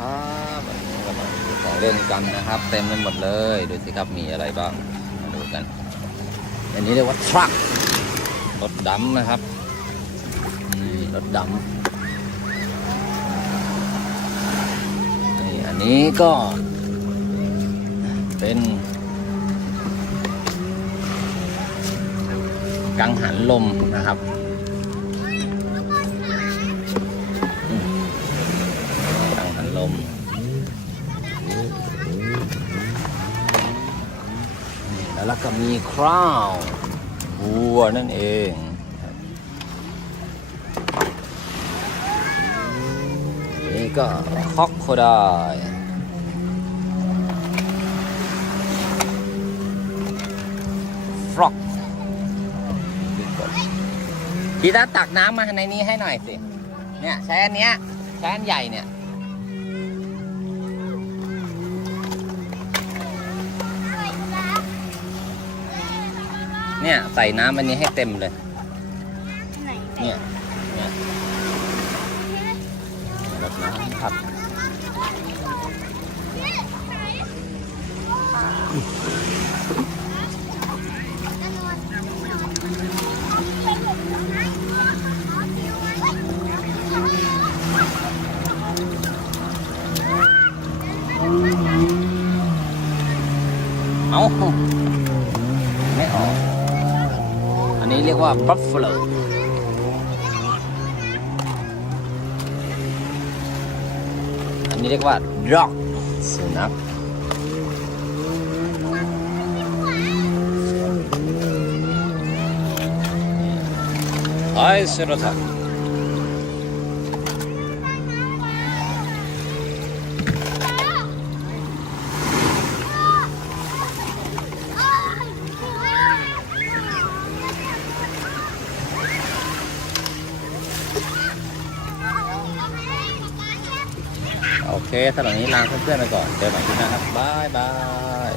ครับวันนี้เรามาดูของเล่นกันนะครับ เต็มไปหมดเลยดูสิครับมีอะไรบ้างมาดูกัน อันนี้เรียกว่าทรัครถดำนะครับนี่รถดำนี่อันนี้ก็เป็นกังหันลมนะครับ แล้วก็มีคราววัวนั่นเองนี่ก็คอกโคไดฟรอกพี่ตาตักน้ำมาในนี้ให้หน่อยสิ เนี่ยใช้อันเนี้ยใช้อันใหญ่เนี่ย เนี่ยใส่น้ำอันนี้ให้เต็มเลย เนี่ยเนี่ยรดน้ำครับเอาไม่ออกอั นนี้เรียกว่า buffalo อันนี้เรียกว่า dog สุนัขไอเซ โอเคสำหรับนี้ลาเพื่อนๆไปก่อน เจอกันที่หน้าครับ บ๊ายบาย